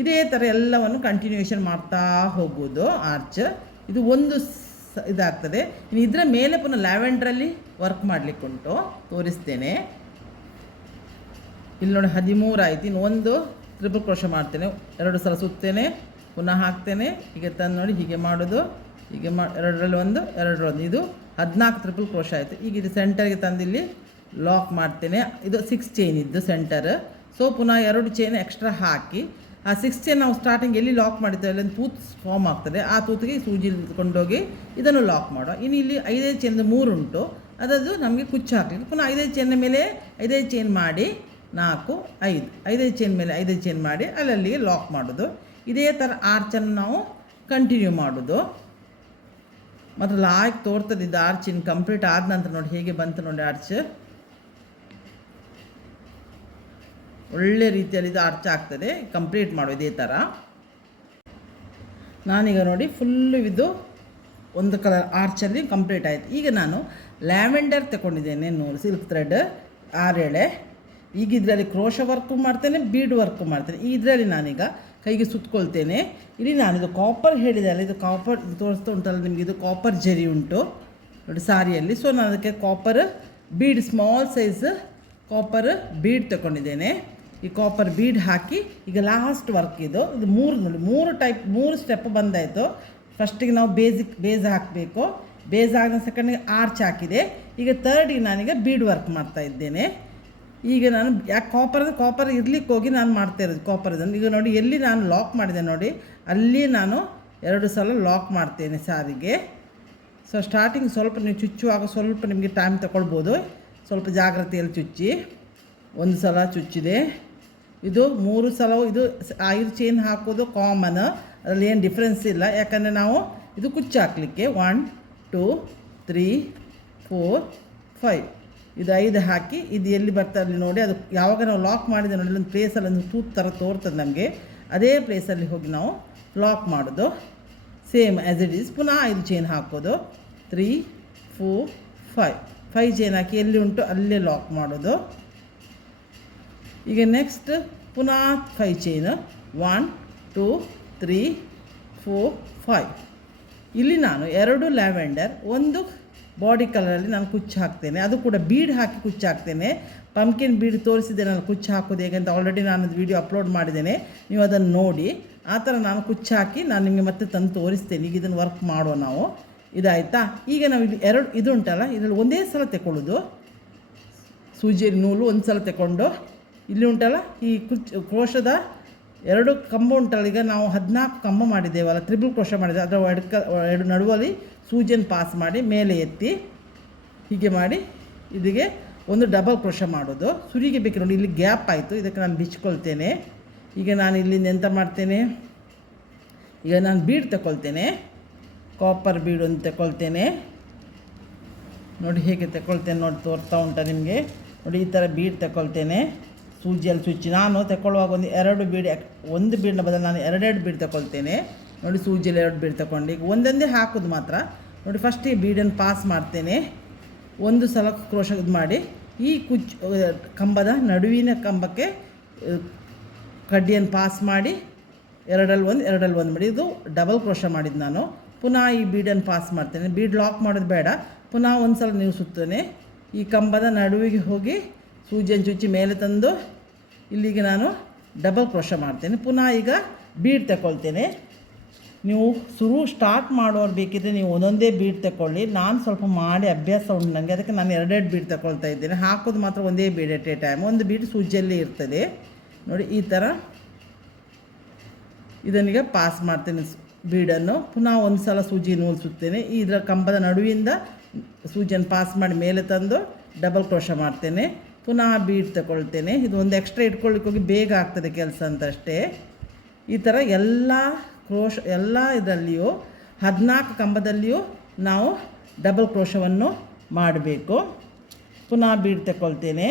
ಇದೇ ಥರ ಎಲ್ಲವನ್ನು ಕಂಟಿನ್ಯೂಷನ್ ಮಾಡ್ತಾ ಹೋಗೋದು ಆರ್ಚ್. ಇದು ಒಂದು ಇದಾಗ್ತದೆ. ಇನ್ನು ಇದರ ಮೇಲೆ ಪುನಃ ಲ್ಯಾವೆಂಡ್ರಲ್ಲಿ ವರ್ಕ್ ಮಾಡಲಿಕ್ಕುಂಟು, ತೋರಿಸ್ತೇನೆ. ಇಲ್ಲಿ ನೋಡಿ 13 ಆಯಿತು. ಇನ್ನು ಒಂದು ತ್ರಿಬಲ್ ಕ್ರೋಶ ಮಾಡ್ತೇನೆ, 2 ಸಲ ಸುತ್ತೇನೆ, ಪುನಃ ಹಾಕ್ತೇನೆ. ಹೀಗೆ ತಂದು ನೋಡಿ ಹೀಗೆ ಮಾಡೋದು, ಹೀಗೆ 2ರಲ್ಲಿ 1, 2ರಲ್ಲಿ 1, ಇದು 14 ತ್ರಿಬಲ್ ಕ್ರೋಶ ಆಯಿತು. ಈಗ ಇದು ಸೆಂಟರ್ಗೆ ತಂದಿಲ್ಲಿ ಲಾಕ್ ಮಾಡ್ತೇನೆ. ಇದು 6 ಚೈನ್ ಇದ್ದು ಸೆಂಟರ್. ಸೊ ಪುನಃ 2 ಚೈನ್ ಎಕ್ಸ್ಟ್ರಾ ಹಾಕಿ ಆ 6 ಚೈನ್ ನಾವು ಸ್ಟಾರ್ಟಿಂಗ್ ಎಲ್ಲಿ ಲಾಕ್ ಮಾಡಿದ್ದೇವೆ ಅಲ್ಲಿ ಒಂದು ತೂತು ಫಾರ್ಮ್ ಆಗ್ತದೆ. ಆ ತೂತಿಗೆ ಸೂಜಿ ಕೊಂಡೋಗಿ ಇದನ್ನು ಲಾಕ್ ಮಾಡೋ. ಇನ್ನು ಇಲ್ಲಿ 5 ಚೈನ್ದು 3 ಉಂಟು, ಅದದು ನಮಗೆ ಕುಚ್ಚು ಹಾಕಲಿಕ್ಕೆ. ಪುನಃ 5 ಚೈನ್ ಮೇಲೆ 5 ಚೈನ್ ಮಾಡಿ 4, 5, 5 ಚೈನ್ ಮೇಲೆ 5 ಚೈನ್ ಮಾಡಿ ಅಲ್ಲಲ್ಲಿಗೆ ಲಾಕ್ ಮಾಡೋದು. ಇದೇ ಥರ ಆರ್ಚನ್ನು ನಾವು ಕಂಟಿನ್ಯೂ ಮಾಡೋದು. ಮತ್ತು ಲಾಯ್ಕ್ ತೋರ್ತದೆ ಇದು ಆರ್ಚ್. ಇನ್ನು ಕಂಪ್ಲೀಟ್ ಆದ ನಂತರ ನೋಡಿ ಹೇಗೆ ಬಂತು ನೋಡಿ ಆರ್ಚ್. ಒಳ್ಳೆ ರೀತಿಯಲ್ಲಿ ಇದು ಆರ್ಚ್ ಆಗ್ತದೆ. ಕಂಪ್ಲೀಟ್ ಮಾಡೋ ಇದೇ ಥರ. ನಾನೀಗ ನೋಡಿ ಫುಲ್ಲು ಇದು ಒಂದು ಕಲರ್ ಆರ್ಚಲ್ಲಿ ಕಂಪ್ಲೀಟ್ ಆಯಿತು. ಈಗ ನಾನು ಲ್ಯಾವೆಂಡರ್ ತಗೊಂಡಿದ್ದೇನೆ, ನೂಲು ಸಿಲ್ಕ್ ಥ್ರೆಡ್ 6 ಎಳೆ. ಈಗ ಇದರಲ್ಲಿ ಕ್ರೋಶ ವರ್ಕು ಮಾಡ್ತೇನೆ, ಬೀಡ್ ವರ್ಕು ಮಾಡ್ತೇನೆ. ಇದರಲ್ಲಿ ನಾನೀಗ ಕೈಗೆ ಸುತ್ತಕೊಳ್ತೇನೆ. ಇಲ್ಲಿ ನಾನಿದು ಕಾಪರ್ ಹೇಳಿದೆ ಅಲ್ಲ, ಇದು ಕಾಪರ್ ಇದು ತೋರಿಸ್ತಾ ಉಂಟಲ್ಲ ನಿಮಗೆ, ಇದು ಕಾಪರ್ ಜರಿ ಉಂಟು ನೋಡಿ ಸಾರಿಯಲ್ಲಿ. ಸೊ ನಾನು ಅದಕ್ಕೆ copper bead, small size copper bead ತಗೊಂಡಿದ್ದೇನೆ. ಈ ಕಾಪರ್ ಬೀಡ್ ಹಾಕಿ ಈಗ ಲಾಸ್ಟ್ ವರ್ಕ್ ಇದು 3 ಟೈಪ್ 3 ಸ್ಟೆಪ್ ಬಂದಾಯಿತು. ಫಸ್ಟಿಗೆ ನಾವು ಬೇಸ್ ಹಾಕಬೇಕು, ಬೇಸ್ ಆದ ಸೆಕೆಂಡಿಗೆ ಆರ್ಚ್ ಹಾಕಿದೆ. ಈಗ ಥರ್ಡಿಗೆ ನಾನೀಗ ಬೀಡ್ ವರ್ಕ್ ಮಾಡ್ತಾ ಇದ್ದೇನೆ. ಈಗ ನಾನು ಯಾಕೆ ಕಾಪರ್ ಇರ್ಲಿಕ್ಕೆ ಹೋಗಿ ನಾನು ಮಾಡ್ತಾ ಇರೋದು ಕಾಪರ್ ಇದನ್ನು. ಈಗ ನೋಡಿ ಎಲ್ಲಿ ನಾನು ಲಾಕ್ ಮಾಡಿದೆ ನೋಡಿ, ಅಲ್ಲಿ ನಾನು 2 ಸಲ ಲಾಕ್ ಮಾಡ್ತೇನೆ ಸಾರಿಗೆ. ಸೊ ಸ್ಟಾರ್ಟಿಂಗ್ ಸ್ವಲ್ಪ ನೀವು ಚುಚ್ಚುವಾಗ ಸ್ವಲ್ಪ ನಿಮಗೆ ಟೈಮ್ ತಗೊಳ್ಬೋದು, ಸ್ವಲ್ಪ ಜಾಗ್ರತೆಯಲ್ಲಿ ಚುಚ್ಚಿ. 1 ಸಲ ಚುಚ್ಚಿದೆ, ಇದು 3 ಸಲ. ಇದು 5 ಚೈನ್ ಹಾಕೋದು ಕಾಮನ್, ಅದರಲ್ಲಿ ಏನು ಡಿಫ್ರೆನ್ಸ್ ಇಲ್ಲ. ಯಾಕಂದರೆ ನಾವು ಇದು ಕುಚ್ಚು ಹಾಕಲಿಕ್ಕೆ 1, 2, 3, 4, 5 ಇದು 5 ಹಾಕಿ ಇದು ಎಲ್ಲಿ ಬರ್ತಾರೆ ನೋಡಿ. ಅದು ಯಾವಾಗ ನಾವು ಲಾಕ್ ಮಾಡಿದೆ ನೋಡಿ, ಒಂದು ಪ್ಲೇಸಲ್ಲಿ ಒಂದು ತೂತು ಥರ ತೋರ್ತದೆ ನಮಗೆ, ಅದೇ ಪ್ಲೇಸಲ್ಲಿ ಹೋಗಿ ನಾವು ಲಾಕ್ ಮಾಡೋದು. Same as it is. ಪುನಃ 5 ಚೈನ್ ಹಾಕೋದು, 3, 4, 5 ಚೈನ್ ಹಾಕಿ ಎಲ್ಲಿ ಉಂಟು ಅಲ್ಲೇ ಲಾಕ್ ಮಾಡೋದು. ಈಗ ನೆಕ್ಸ್ಟ್ ಪುನಃ 5 ಚೈನ್, 1, 2, 3, 4, 5. ಇಲ್ಲಿ ನಾನು 2 ಲ್ಯಾವೆಂಡರ್, 1 ಬಾಡಿ ಕಲರಲ್ಲಿ ನಾನು ಕುಚ್ಚು ಹಾಕ್ತೇನೆ. ಅದು ಕೂಡ ಬೀಡ್ ಹಾಕಿ ಕುಚ್ಚು ಹಾಕ್ತೇನೆ. ಪಂಪ್ಕಿನ್ ಬೀಡ್ ತೋರಿಸಿದೆ ನಾನು ಕುಚ್ಚು ಹಾಕೋದು ಹೇಗೆ ಅಂತ. ಆಲ್ರೆಡಿ ನಾನು ಅದು ವೀಡಿಯೋ ಅಪ್ಲೋಡ್ ಮಾಡಿದ್ದೇನೆ, ನೀವು ಅದನ್ನು ನೋಡಿ. ಆ ಥರ ನಾನು ಕುಚ್ಚು ಹಾಕಿ ನಾನು ನಿಮಗೆ ಮತ್ತೆ ತಂದು ತೋರಿಸ್ತೇನೆ. ಈಗ ಇದನ್ನು ವರ್ಕ್ ಮಾಡೋ ನಾವು. ಇದಾಯಿತಾ? ಈಗ ನಾವು ಇದು 2 ಇದು ಉಂಟಲ್ಲ, ಇದರಲ್ಲಿ ಒಂದೇ ಸಲ ತಗೊಳ್ಳೋದು. ಸೂಜಿಯಲ್ಲಿ ನೂಲು 1 ಸಲ ತಗೊಂಡು ಇಲ್ಲಿ ಉಂಟಲ್ಲ ಈ ಕ್ರೋಶದ 2 ಕಂಬ ಉಂಟಲ್ಲ. ಈಗ ನಾವು 14 ಕಂಬ ಮಾಡಿದ್ದೇವಲ್ಲ, ತ್ರಿಬಲ್ ಕ್ರೋಶ ಮಾಡಿದ್ದೇವೆ. ಅದರ 2 ನಡುವಲ್ಲಿ ಸೂಜಿಯನ್ನು ಪಾಸ್ ಮಾಡಿ ಮೇಲೆ ಎತ್ತಿ ಹೀಗೆ ಮಾಡಿ ಇದಕ್ಕೆ ಒಂದು ಡಬಲ್ ಕ್ರೋಶ ಮಾಡೋದು. ಸುರಿಗೆ ಬೇಕು ನೋಡಿ, ಇಲ್ಲಿ ಗ್ಯಾಪ್ ಆಯಿತು, ಇದಕ್ಕೆ ನಾನು ಬಿಚ್ಕೊಳ್ತೇನೆ. ಈಗ ನಾನು ಇಲ್ಲಿಂದ ಎಂತ ಮಾಡ್ತೇನೆ, ಈಗ ನಾನು ಬೀಡ್ ತಗೊಳ್ತೇನೆ, ಕಾಪರ್ ಬೀಡ್ ಒಂದು ತಗೊಳ್ತೇನೆ. ನೋಡಿ ಹೇಗೆ ತಗೊಳ್ತೇನೆ ನೋಡಿ, ತೋರ್ತಾ ಉಂಟಾ ನಿಮಗೆ ನೋಡಿ. ಈ ಥರ ಬೀಡ್ ತಗೊಳ್ತೇನೆ, ಸೂಜಿಯಲ್ಲಿ ಚುಚ್ಚಿ. ನಾನು ತಗೊಳ್ಳುವಾಗ ಒಂದು 2 ಬೀಡ್, ಒಂದು ಬೀಡ್ನ ಬದಲು ನಾನು 2 ಬೀಡ್ ತಗೊಳ್ತೇನೆ ನೋಡಿ. ಸೂಜಿಯಲ್ಲಿ 2 ಬೀಡ್ ತಗೊಂಡು ಈಗ ಒಂದೊಂದೇ ಹಾಕೋದು ಮಾತ್ರ ನೋಡಿ. ಫಸ್ಟಿಗೆ ಬೀಡನ್ನು ಪಾಸ್ ಮಾಡ್ತೇನೆ, 1 ಸಲ ಕ್ರೋಶ ಇದು ಮಾಡಿ ಈ ಕಂಬದ ನಡುವಿನ ಕಂಬಕ್ಕೆ ಕಡ್ಡಿಯನ್ನು ಪಾಸ್ ಮಾಡಿ 2ರಲ್ಲಿ 1, 2ರಲ್ಲಿ 1 ಮಾಡಿ ಇದು ಡಬಲ್ ಕ್ರೋಶ ಮಾಡಿದ್ದು ನಾನು. ಪುನಃ ಈ ಬೀಡನ್ನು ಪಾಸ್ ಮಾಡ್ತೇನೆ. ಬೀಡ್ ಲಾಕ್ ಮಾಡೋದು ಬೇಡ, ಪುನಃ 1 ಸಲ ನೀವು ಸುತ್ತೇನೆ. ಈ ಕಂಬದ ನಡುವಿಗೆ ಹೋಗಿ ಸೂಜಿಯನ್ನು ಚುಚ್ಚಿ ಮೇಲೆ ತಂದು ಇಲ್ಲಿಗೆ ನಾನು ಡಬಲ್ ಕ್ರೋಶ ಮಾಡ್ತೇನೆ. ಪುನಃ ಈಗ ಬೀಡ್ ತಗೊಳ್ತೇನೆ. ನೀವು ಸ್ಟಾರ್ಟ್ ಮಾಡೋರು ಬೇಕಿದ್ದರೆ ನೀವು ಒಂದೊಂದೇ ಬೀಡ್ ತಗೊಳ್ಳಿ. ನಾನು ಸ್ವಲ್ಪ ಮಾಡಿ ಅಭ್ಯಾಸ ಉಂಟು ನನಗೆ, ಅದಕ್ಕೆ ನಾನು 2 ಬೀಡ್ ತಗೊಳ್ತಾ ಇದ್ದೇನೆ. ಹಾಕೋದು ಮಾತ್ರ ಒಂದೇ ಬೀಡ್ ಎಟ್ ಎ ಟೈಮ್. ಒಂದು ಬೀಡ್ ಸೂಜಿಯಲ್ಲೇ ಇರ್ತದೆ ನೋಡಿ. ಈ ಥರ ಇದನ್ನೀಗ ಪಾಸ್ ಮಾಡ್ತೇನೆ ಬೀಡನ್ನು. ಪುನಃ 1 ಸಲ ಸೂಜಿ ನೂಲು ಸುತ್ತೇನೆ. ಇದರ ಕಂಬದ ನಡುವಿಂದ ಸೂಜಿಯನ್ನು ಪಾಸ್ ಮಾಡಿ ಮೇಲೆ ತಂದು ಡಬಲ್ ಕ್ರೋಶ ಮಾಡ್ತೇನೆ. ಪುನಃ ಬೀಡ್ ತಗೊಳ್ತೇನೆ. ಇದು ಒಂದು ಎಕ್ಸ್ಟ್ರಾ ಇಟ್ಕೊಳ್ಳಿಕ್ಕೆ ಹೋಗಿ ಬೇಗ ಆಗ್ತದೆ ಕೆಲಸ ಅಂತಷ್ಟೇ. ಈ ಥರ ಎಲ್ಲ ಇದರಲ್ಲಿಯೂ 14 ಕಂಬದಲ್ಲಿಯೂ ನಾವು ಡಬಲ್ ಕ್ರೋಶವನ್ನು ಮಾಡಬೇಕು. ಪುನಃ ಬೀಡ್ ತಗೊಳ್ತೇನೆ,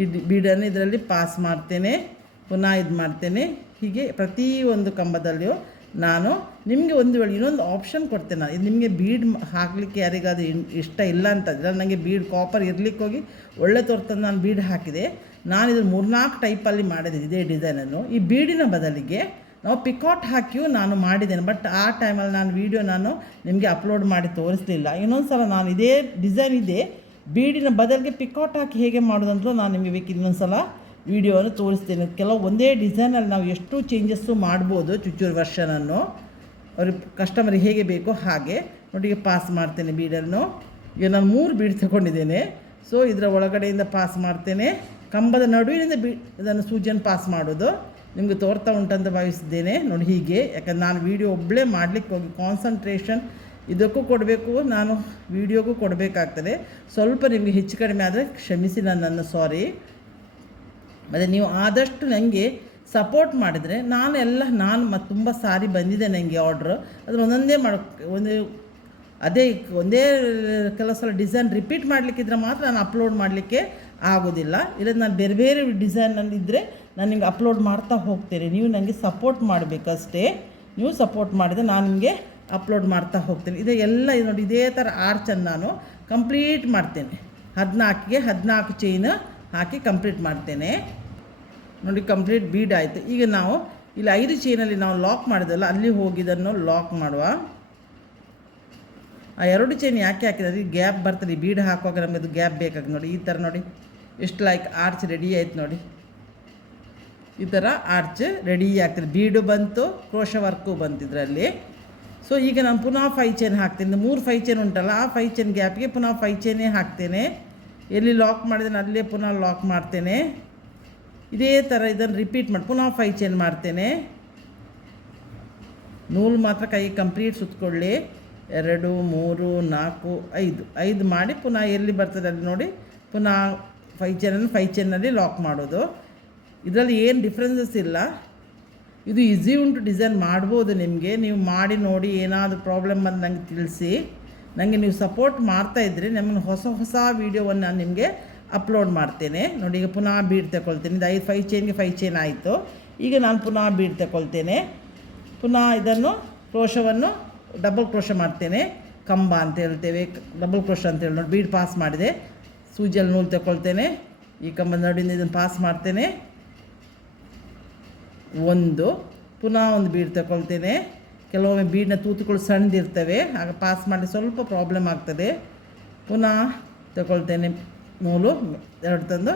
ಈ ಬೀಡನ್ನು ಇದರಲ್ಲಿ ಪಾಸ್ ಮಾಡ್ತೇನೆ, ಪುನಃ ಇದು ಮಾಡ್ತೇನೆ. ಹೀಗೆ ಪ್ರತಿಯೊಂದು ಕಂಬದಲ್ಲಿಯೂ ನಾನು ನಿಮಗೆ ಒಂದು ವೇಳೆ ಇನ್ನೊಂದು ಆಪ್ಷನ್ ಕೊಡ್ತೇನೆ. ನಾನು ಇದು ನಿಮಗೆ ಬೀಡ್ ಹಾಕಲಿಕ್ಕೆ ಯಾರಿಗಾದ್ರು ಇಷ್ಟ ಇಲ್ಲ ಅಂತಂದರೆ, ನನಗೆ ಬೀಡ್ ಕಾಪರ್ ಇರ್ಲಿಕ್ಕೆ ಹೋಗಿ ಒಳ್ಳೆ ತೋರ್ತಂದು ನಾನು ಬೀಡ್ ಹಾಕಿದೆ. ನಾನು ಇದು 3-4 ಟೈಪಲ್ಲಿ ಮಾಡಿದೆ ಇದೇ ಡಿಸೈನನ್ನು. ಈ ಬೀಡಿನ ಬದಲಿಗೆ ನಾವು ಪಿಕಾಟ್ ಹಾಕಿಯೂ ನಾನು ಮಾಡಿದ್ದೇನೆ. ಬಟ್ ಆ ಟೈಮಲ್ಲಿ ನಾನು ವೀಡಿಯೋ ನಿಮಗೆ ಅಪ್ಲೋಡ್ ಮಾಡಿ ತೋರಿಸಲಿಲ್ಲ. ಇನ್ನೊಂದು ಸಲ ನಾನು ಇದೇ ಡಿಸೈನ್ ಇದೆ ಬೀಡಿನ ಬದಲಿಗೆ ಪಿಕಾಟ್ ಹಾಕಿ ಹೇಗೆ ಮಾಡೋದಂತಲೂ ನಾನು ನಿಮಗೆ ಬೇಕಿದ್ದು ಇನ್ನೊಂದು ಸಲ ವೀಡಿಯೋವನ್ನು ತೋರಿಸ್ತೇನೆ. ಕೆಲವು ಒಂದೇ ಡಿಸೈನಲ್ಲಿ ನಾವು ಎಷ್ಟು ಚೇಂಜಸ್ಸು ಮಾಡ್ಬೋದು ಚುಚ್ಚೂರು ವರ್ಷನನ್ನು ಅವ್ರಿಗೆ ಕಸ್ಟಮರಿಗೆ ಹೇಗೆ ಬೇಕೋ ಹಾಗೆ. ನೋಡಿ ಈಗ ಪಾಸ್ ಮಾಡ್ತೇನೆ ಬೀಡನ್ನು. ಈಗ ನಾನು 3 ಬೀಡ್ ತಗೊಂಡಿದ್ದೇನೆ. ಸೊ ಇದರ ಒಳಗಡೆಯಿಂದ ಪಾಸ್ ಮಾಡ್ತೇನೆ. ಕಂಬದ ನಡುವಿನಿಂದ ಇದನ್ನು ಸೂಜಿಯನ್ನು ಪಾಸ್ ಮಾಡೋದು ನಿಮಗೆ ತೋರ್ತಾ ಉಂಟಂತ ಭಾವಿಸಿದ್ದೇನೆ. ನೋಡಿ ಹೀಗೆ, ಯಾಕಂದ್ರೆ ನಾನು ವೀಡಿಯೋ ಒಬ್ಬಳೇ ಮಾಡಲಿಕ್ಕೆ ಹೋಗಿ ಕಾನ್ಸಂಟ್ರೇಷನ್ ಇದಕ್ಕೂ ಕೊಡಬೇಕು, ನಾನು ವೀಡಿಯೋಗೂ ಕೊಡಬೇಕಾಗ್ತದೆ. ಸ್ವಲ್ಪ ನಿಮಗೆ ಹೆಚ್ಚು ಕಡಿಮೆ ಆದರೆ ಕ್ಷಮಿಸಿ ನನ್ನನ್ನು, ಸಾರಿ. ಮತ್ತು ನೀವು ಆದಷ್ಟು ನನಗೆ ಸಪೋರ್ಟ್ ಮಾಡಿದರೆ ನಾನು ತುಂಬ ಸಾರಿ ಬಂದಿದೆ ನನಗೆ ಆರ್ಡ್ರ್. ಅದನ್ನು ಒಂದೊಂದೇ ಒಂದೇ ಕೆಲವು ಸಲ ಡಿಸೈನ್ ರಿಪೀಟ್ ಮಾಡಲಿಕ್ಕಿದ್ರೆ ಮಾತ್ರ ನಾನು ಅಪ್ಲೋಡ್ ಮಾಡಲಿಕ್ಕೆ ಆಗೋದಿಲ್ಲ. ಇಲ್ಲ ನಾನು ಬೇರೆ ಬೇರೆ ಡಿಸೈನಲ್ಲಿದ್ದರೆ ನಾನು ನಿಮಗೆ ಅಪ್ಲೋಡ್ ಮಾಡ್ತಾ ಹೋಗ್ತೇನೆ. ನೀವು ನನಗೆ ಸಪೋರ್ಟ್ ಮಾಡಬೇಕಷ್ಟೇ. ನೀವು ಸಪೋರ್ಟ್ ಮಾಡಿದರೆ ನಾನು ನಿಮಗೆ ಅಪ್ಲೋಡ್ ಮಾಡ್ತಾ ಹೋಗ್ತೇನೆ. ಇದು ನೋಡಿ ಇದೇ ಥರ ಆರ್ಚನ್ನು ನಾನು ಕಂಪ್ಲೀಟ್ ಮಾಡ್ತೇನೆ. 14ಗೆ 14 ಚೈನ್ ಹಾಕಿ ಕಂಪ್ಲೀಟ್ ಮಾಡ್ತೇನೆ. ನೋಡಿ ಕಂಪ್ಲೀಟ್ ಬೀಡ್ ಆಯಿತು. ಈಗ ನಾವು ಇಲ್ಲಿ 5 ಚೈನಲ್ಲಿ ನಾವು ಲಾಕ್ ಮಾಡಿದಲ್ಲ, ಅಲ್ಲಿ ಹೋಗಿದ್ದನ್ನು ಲಾಕ್ ಮಾಡುವ. ಆ 2 ಚೈನ್ ಯಾಕೆ ಹಾಕಿದ್ರೆ ಗ್ಯಾಪ್ ಬರ್ತದೆ. ಬೀಡ್ ಹಾಕುವಾಗ ನಮಗೆ ಅದು ಗ್ಯಾಪ್ ಬೇಕಾಗಿ ನೋಡಿ. ಈ ಥರ ನೋಡಿ ಎಷ್ಟು ಆರ್ಚ್ ರೆಡಿ ಆಯ್ತು ನೋಡಿ. ಈ ಥರ ಆರ್ಚ್ ರೆಡಿ ಆಗ್ತದೆ. ಬೀಡು ಬಂತು, ಕ್ರೋಶ ವರ್ಕು ಬಂತು ಇದರಲ್ಲಿ. ಸೊ ಈಗ ನಾನು ಪುನಃ 5 ಚೈನ್ ಹಾಕ್ತೇನೆ. 3 5 ಚೈನ್ ಉಂಟಲ್ಲ, ಆ 5 ಚೈನ್ ಗ್ಯಾಪ್ಗೆ ಪುನಃ 5 ಚೈನೇ ಹಾಕ್ತೇನೆ. ಎಲ್ಲಿ ಲಾಕ್ ಮಾಡಿದ್ದೇನೆ ಅಲ್ಲೇ ಪುನಃ ಲಾಕ್ ಮಾಡ್ತೇನೆ. ಇದೇ ಥರ ಇದನ್ನು ರಿಪೀಟ್ ಮಾಡಿ ಪುನಃ 5 ಚೈನ್ ಮಾಡ್ತೇನೆ. ನೂಲು ಮಾತ್ರ ಕೈ ಕಂಪ್ಲೀಟ್ ಸುತ್ತಕೊಳ್ಳಿ. 2 3 4 5 ಮಾಡಿ ಪುನಃ ಎಲ್ಲಿ ಬರ್ತದೆ ಅಲ್ಲಿ ನೋಡಿ ಪುನಃ 5 ಚೈನಲ್ಲಿ ಲಾಕ್ ಮಾಡೋದು. ಇದರಲ್ಲಿ ಏನು ಡಿಫ್ರೆನ್ಸಸ್ ಇಲ್ಲ. ಇದು ಈಸಿ ಉಂಟು, ಡಿಸೈನ್ ಮಾಡ್ಬೋದು ನಿಮಗೆ. ನೀವು ಮಾಡಿ ನೋಡಿ, ಏನಾದರೂ ಪ್ರಾಬ್ಲಮ್ ಬಂದು ನನಗೆ ತಿಳಿಸಿ. ನನಗೆ ನೀವು ಸಪೋರ್ಟ್ ಮಾಡ್ತಾಯಿದ್ದರೆ ನಮಗೆ ಹೊಸ ವೀಡಿಯೋವನ್ನು ನಾನು ನಿಮಗೆ ಅಪ್ಲೋಡ್ ಮಾಡ್ತೇನೆ. ನೋಡಿ ಈಗ ಪುನಃ ಬೀಡ್ ತಗೊಳ್ತೇನೆ. ಇದು 5 ಚೈನ್ಗೆ 5 ಚೈನ್ ಆಯಿತು. ಈಗ ನಾನು ಪುನಃ ಬೀಡ್ ತಗೊಳ್ತೇನೆ. ಪುನಃ ಇದನ್ನು ಕ್ರೋಶವನ್ನು ಡಬಲ್ ಕ್ರೋಶ ಮಾಡ್ತೇನೆ. ಕಂಬ ಅಂತ ಹೇಳ್ತೇವೆ, ಡಬಲ್ ಕ್ರೋಶ ಅಂತೇಳಿ ನೋಡಿ. ಬೀಡ್ ಪಾಸ್ ಮಾಡಿದೆ, ಸೂಜಿಯಲ್ಲಿ ನೂಲು ತಗೊಳ್ತೇನೆ. ಈ ಕಂಬದ ನಡುವಿಂದ ಇದನ್ನು ಪಾಸ್ ಮಾಡ್ತೇನೆ. ಪುನಃ ಒಂದು ಬೀಡ್ ತಗೊಳ್ತೇನೆ. ಕೆಲವೊಮ್ಮೆ ಬೀಡನ್ನ ತೂತುಗಳು ಸಣ್ಣದಿರ್ತವೆ, ಆಗ ಪಾಸ್ ಮಾಡಿ ಸ್ವಲ್ಪ ಪ್ರಾಬ್ಲಮ್ ಆಗ್ತದೆ. ಪುನಃ ತಗೊಳ್ತೇನೆ ನೂಲು 2 ತಂದು.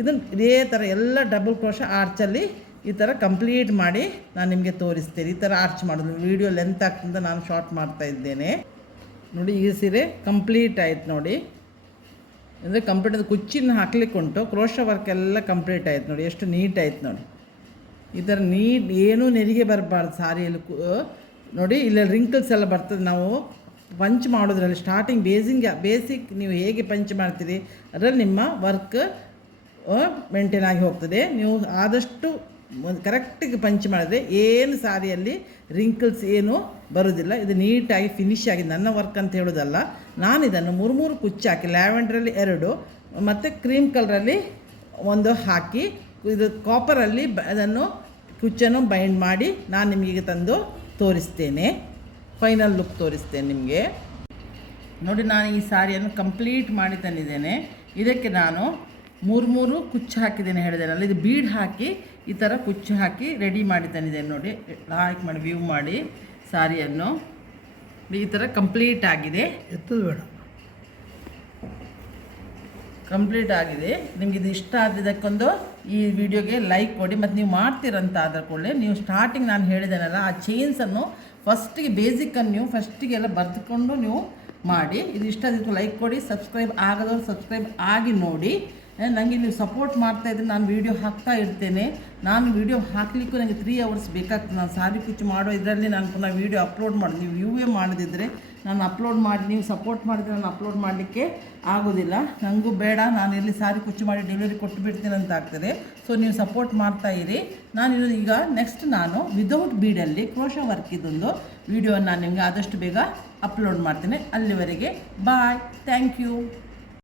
ಇದನ್ನು ಇದೇ ಥರ ಎಲ್ಲ ಡಬಲ್ ಕ್ರೋಶ ಆರ್ಚಲ್ಲಿ ಈ ಥರ ಕಂಪ್ಲೀಟ್ ಮಾಡಿ ನಾನು ನಿಮಗೆ ತೋರಿಸ್ತೇನೆ. ಈ ಥರ ಆರ್ಚ್ ಮಾಡೋದು ವೀಡಿಯೋ ಲೆಂತ್ ಆಗ್ತಂತ ನಾನು ಶಾರ್ಟ್ ಮಾಡ್ತಾಯಿದ್ದೇನೆ. ನೋಡಿ ಈ ಸೀರೆ ಕಂಪ್ಲೀಟ್ ಆಯ್ತು ನೋಡಿ. ಅಂದರೆ ಕಂಪ್ಲೀಟ್ ಅದು ಕುಚ್ಚಿನ ಹಾಕ್ಲಿಕ್ಕೆ ಉಂಟು. ಕ್ರೋಶ ವರ್ಕ್ ಎಲ್ಲ ಕಂಪ್ಲೀಟ್ ಆಯ್ತು ನೋಡಿ, ಎಷ್ಟು ನೀಟ್ ಆಯ್ತು ನೋಡಿ. ಈ ಥರ ಏನೂ ನೆರಿಗೆ ಬರಬಾರ್ದು ಸಾರಿಯಲ್ಲಿ. ನೋಡಿ ಇಲ್ಲಿ ರಿಂಕಲ್ಸ್ ಎಲ್ಲ ಬರ್ತದೆ. ನಾವು ಪಂಚ್ ಮಾಡೋದ್ರಲ್ಲಿ ಸ್ಟಾರ್ಟಿಂಗ್ ಬೇಸಿಕ್ ನೀವು ಹೇಗೆ ಪಂಚ್ ಮಾಡ್ತೀರಿ ಅದರಲ್ಲಿ ನಿಮ್ಮ ವರ್ಕ್ ಮೇಂಟೈನ್ ಆಗಿ ಹೋಗ್ತದೆ. ನೀವು ಆದಷ್ಟು ಕರೆಕ್ಟಿಗೆ ಪಂಚ್ ಮಾಡಿದ್ರೆ ಏನು ಸಾರಿಯಲ್ಲಿ ರಿಂಕಲ್ಸ್ ಏನೂ ಬರೋದಿಲ್ಲ. ಇದು ನೀಟಾಗಿ ಫಿನಿಶ್ ಆಗಿ ನನ್ನ ವರ್ಕ್ ಅಂತ ಹೇಳೋದಲ್ಲ. ನಾನು ಇದನ್ನು 3 ಕುಚ್ಚು ಹಾಕಿ, ಲ್ಯಾವೆಂಡ್ರಲ್ಲಿ 2 ಮತ್ತು ಕ್ರೀಮ್ ಕಲರಲ್ಲಿ 1 ಹಾಕಿ, ಇದು ಕಾಪರಲ್ಲಿ ಅದನ್ನು ಕುಚ್ಚನ್ನು ಬೈಂಡ್ ಮಾಡಿ ನಾನು ನಿಮಗೆ ತಂದು ತೋರಿಸ್ತೇನೆ. ಫೈನಲ್ ಲುಕ್ ತೋರಿಸ್ತೇನೆ ನಿಮಗೆ. ನೋಡಿ ನಾನು ಈ ಸಾರಿಯನ್ನು ಕಂಪ್ಲೀಟ್ ಮಾಡಿ ತಂದಿದ್ದೇನೆ. ಇದಕ್ಕೆ ನಾನು 3 ಕುಚ್ಚು ಹಾಕಿದ್ದೇನೆ ಹೇಳಿದ್ದೇನಲ್ಲ, ಇದು ಬೀಡ್ ಹಾಕಿ ಈ ಥರ ಕುಚ್ಚು ಹಾಕಿ ರೆಡಿ ಮಾಡಿ ತಂದಿದ್ದೇನೆ. ನೋಡಿ ಲೈಕ್ ಮಾಡಿ ವ್ಯೂ ಮಾಡಿ ಸಾರಿಯನ್ನು. ಈ ಥರ ಕಂಪ್ಲೀಟ್ ಆಗಿದೆ. ಕಂಪ್ಲೀಟ್ ಆಗಿದೆ. ನಿಮಗೆ ಇದು ಇಷ್ಟ ಆಗಿದ್ದಕ್ಕೊಂದು ಈ ವಿಡಿಯೋಗೆ ಲೈಕ್ ಕೊಡಿ. ಮತ್ತು ನೀವು ಮಾಡ್ತೀರಂತ ಆದ ಕೂಡಲೇ ನೀವು ಸ್ಟಾರ್ಟಿಂಗ್ ನಾನು ಹೇಳಿದ್ದೇನಲ್ಲ ಆ ಚೈನ್ಸನ್ನು ಫಸ್ಟಿಗೆ ಬೇಸಿಕನ್ನು ನೀವು ಫಸ್ಟಿಗೆಲ್ಲ ಬರೆದುಕೊಂಡು ನೀವು ಮಾಡಿ. ಇದು ಇಷ್ಟ ಆಗಿದ್ದಕ್ಕೂ ಲೈಕ್ ಕೊಡಿ. ಸಬ್ಸ್ಕ್ರೈಬ್ ಆಗದವ್ರು ಸಬ್ಸ್ಕ್ರೈಬ್ ಆಗಿ ನೋಡಿ. ನನಗೆ ನೀವು ಸಪೋರ್ಟ್ ಮಾಡ್ತಾಯಿದ್ರೆ ನಾನು ವೀಡಿಯೋ ಹಾಕ್ತಾ ಇರ್ತೇನೆ. ನಾನು ವೀಡಿಯೋ ಹಾಕಲಿಕ್ಕೂ ನನಗೆ 3 hours ಬೇಕಾಗ್ತದೆ. ನಾನು ಸಾರಿ ಕುಚ್ಚು ಮಾಡೋ ಇದರಲ್ಲಿ ನಾನು ಪುನಃ ವೀಡಿಯೋ ಅಪ್ಲೋಡ್ ಮಾಡಿ, ನೀವು ವ್ಯೂವೇ ಮಾಡದಿದ್ದರೆ ನಾನು ಅಪ್ಲೋಡ್ ಮಾಡಿ, ನೀವು ಸಪೋರ್ಟ್ ಮಾಡಿದರೆ ನಾನು ಅಪ್ಲೋಡ್ ಮಾಡಲಿಕ್ಕೆ ಆಗೋದಿಲ್ಲ. ನನಗೂ ಬೇಡ, ನಾನು ಎಲ್ಲಿ ಸಾರಿ ಕುಚ್ಚು ಮಾಡಿ ಡೆಲಿವರಿ ಕೊಟ್ಟು ಬಿಡ್ತೀನಿ ಅಂತ ಆಗ್ತದೆ. ಸೊ ನೀವು ಸಪೋರ್ಟ್ ಮಾಡ್ತಾಯಿರಿ. ನಾನು ಈಗ ನೆಕ್ಸ್ಟ್ ನಾನು ವಿದೌಟ್ ಬೀಡಲ್ಲಿ ಕ್ರೋಶ ವರ್ಕ್ ಇದೊಂದು ವೀಡಿಯೋವನ್ನು ನಾನು ನಿಮಗೆ ಆದಷ್ಟು ಬೇಗ ಅಪ್ಲೋಡ್ ಮಾಡ್ತೇನೆ. ಅಲ್ಲಿವರೆಗೆ ಬಾಯ್, ಥ್ಯಾಂಕ್ ಯು.